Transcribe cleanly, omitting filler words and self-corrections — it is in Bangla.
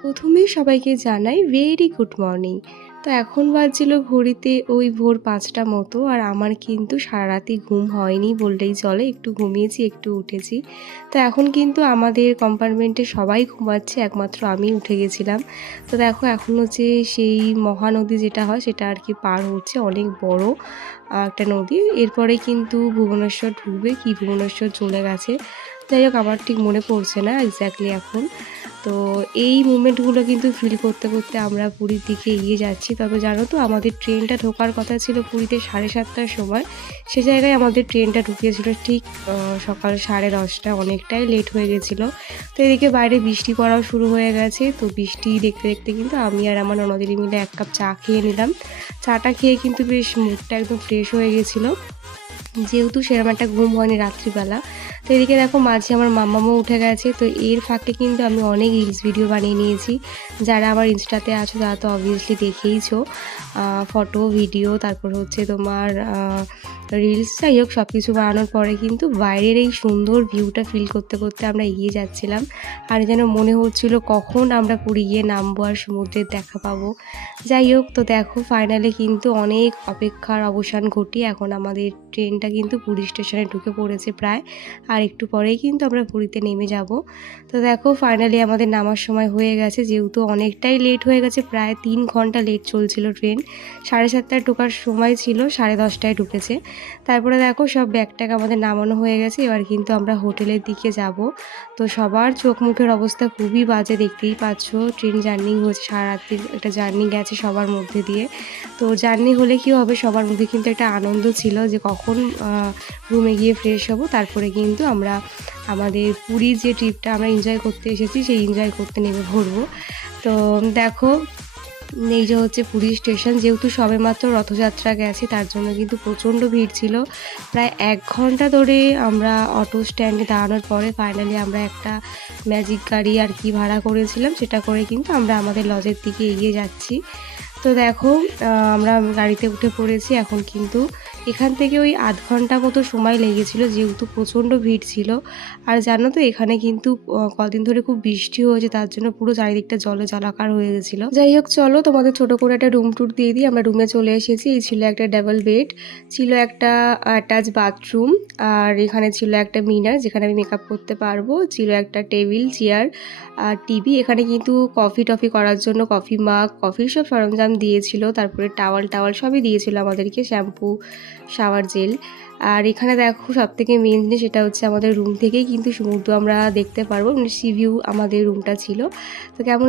প্রথমেই সবাইকে জানাই ভেরি গুড মর্নিং। তো এখন বাজছিল ঘড়িতে ওই ভোর ৫টা মতো, আর আমার কিন্তু সারারাতি ঘুম হয়নি বললেই চলে। একটু ঘুমিয়েছি, একটু উঠেছি। তো এখন কিন্তু আমাদের কম্পার্টমেন্টে সবাই ঘুমাচ্ছে, একমাত্র আমি উঠে গেছিলাম। তো দেখো এখন হচ্ছে সেই মহানদী যেটা হয় সেটা আর কি পার হচ্ছে, অনেক বড় একটা নদী। এরপরে কিন্তু ভুবনেশ্বর ঢুকবে, কি ভুবনেশ্বর চলে গেছে। যাই হোক, আমার ঠিক মনে পড়ছে না এক্স্যাক্টলি এখন। তো এই মুমেন্টগুলো কিন্তু ফিল করতে করতে আমরা পুরীর দিকে এগিয়ে যাচ্ছি। তবে জানো তো, আমাদের ট্রেনটা ঢোকার কথা ছিল পুরীতে 7:30টার সময়। সে জায়গায় আমাদের ট্রেনটা ঢুকিয়েছিল ঠিক সকাল 10:30, অনেকটাই লেট হয়ে গেছিলো। তো এদিকে বাইরে বৃষ্টি পড়াও শুরু হয়ে গেছে। তো বৃষ্টি দেখতে দেখতে কিন্তু আমি আর আমার ননদিনী মিলে 1 কাপ চা খেয়ে নিলাম। চাটা খেয়ে কিন্তু বেশ মুডটা একদম ফ্রেশ হয়ে গেছিলো, যেহেতু সেরকম একটা ঘুম হয়নি রাত্রিবেলা। তো এদিকে দেখো মাঝে আমার মাম্মামও উঠে গেছে। তো এর ফাঁকে কিন্তু আমি অনেক রিলস ভিডিও বানিয়ে নিয়েছি। যারা আমার ইনস্টাতে আছো তারা তো অবভিয়াসলি দেখেইছো। ফটো, ভিডিও, তারপর হচ্ছে তোমার রিলস, যাই হোক সব কিছু বানানোর পরে কিন্তু বাইরের এই সুন্দর ভিউটা ফিল করতে করতে আমরা এগিয়ে যাচ্ছিলাম। আর যেন মনে হচ্ছিল কখন আমরা পুরী গিয়ে নামবো আর সমুদ্রের দেখা পাবো। যাই হোক, তো দেখো ফাইনালি কিন্তু অনেক অপেক্ষার অবসান ঘটিয়ে এখন আমাদের ট্রেনটা কিন্তু পুরী স্টেশনে ঢুকে পড়েছে প্রায়। আর একটু পরেই কিন্তু আমরা পুরীতে নেমে যাব। তো দেখো ফাইনালি আমাদের নামার সময় হয়ে গেছে, যেহেতু অনেকটাই লেট হয়ে গেছে, প্রায় 3 ঘন্টা লেট চলছিল ট্রেন। 7:30টায় ঢোকার সময় ছিল, 10:30টায় ঢুকেছে। তারপরে দেখো সব ব্যাগ ট্যাগ আমাদের নামানো হয়ে গেছে, এবার কিন্তু আমরা হোটেলের দিকে যাব। তো সবার চোখ মুখের অবস্থা খুবই বাজে, দেখতেই পাচ্ছ। ট্রেন জার্নি হয়েছে, সারা রাত্রির একটা জার্নি গেছে সবার মধ্যে দিয়ে। তো জার্নি হলে কী হবে, সবার মধ্যে কিন্তু একটা আনন্দ ছিল যে কখন রুমে গিয়ে ফ্রেশ হব, তারপরে কিন্তু আমরা আমাদের পুরীর যে ট্রিপটা আমরা এনজয় করতে এসেছি সেই এনজয় করতে নেমে পড়বো। তো দেখো, এই যে হচ্ছে পুরী স্টেশন, যেহেতু সবেমাত্র রথযাত্রা গেছে তার জন্য কিন্তু প্রচণ্ড ভিড় ছিল। প্রায় 1 ঘন্টা ধরে আমরা অটো স্ট্যান্ডে দাঁড়ানোর পরে ফাইনালি আমরা একটা ম্যাজিক গাড়ি আর কি ভাড়া করেছিলাম, সেটা করে কিন্তু আমরা আমাদের লজের দিকে এগিয়ে যাচ্ছি। তো দেখো আমরা গাড়িতে উঠে পড়েছি। এখন কিন্তু এখান থেকে ওই আধ ঘন্টা মতো সময় লেগেছিলো, যেহেতু প্রচণ্ড ভিড় ছিল। আর জানো তো, এখানে কিন্তু কদিন ধরে খুব বৃষ্টি হয়েছে, তার জন্য পুরো চারিদিকটা জলে জলাকার হয়ে গেছিলো। যাই হোক, চলো তোমাদের ছোটো করে একটা রুম ট্যুর দিয়ে দিই। আমরা রুমে চলে এসেছি। এই ছিল একটা ডাবল বেড, ছিল একটা অ্যাটাচ বাথরুম, আর এখানে ছিল একটা মিনার যেখানে আমি মেকআপ করতে পারবো, ছিল একটা টেবিল, চেয়ার আর টিভি। এখানে কিন্তু কফি টফি করার জন্য কফি মাগ, কফির সব সরঞ্জাম দিয়েছিল। তারপরে টাওয়াল টাওয়াল সবই দিয়েছিল আমাদেরকে, শ্যাম্পু, শাওয়ার জেল। আর এখানে দেখো সবথেকে মেন জিনিস, সেটা হচ্ছে আমাদের রুম থেকেই কিন্তু সমুদ্র আমরা দেখতে পারবো, মানে সি ভিউ আমাদের রুমটা ছিল। তো কেমন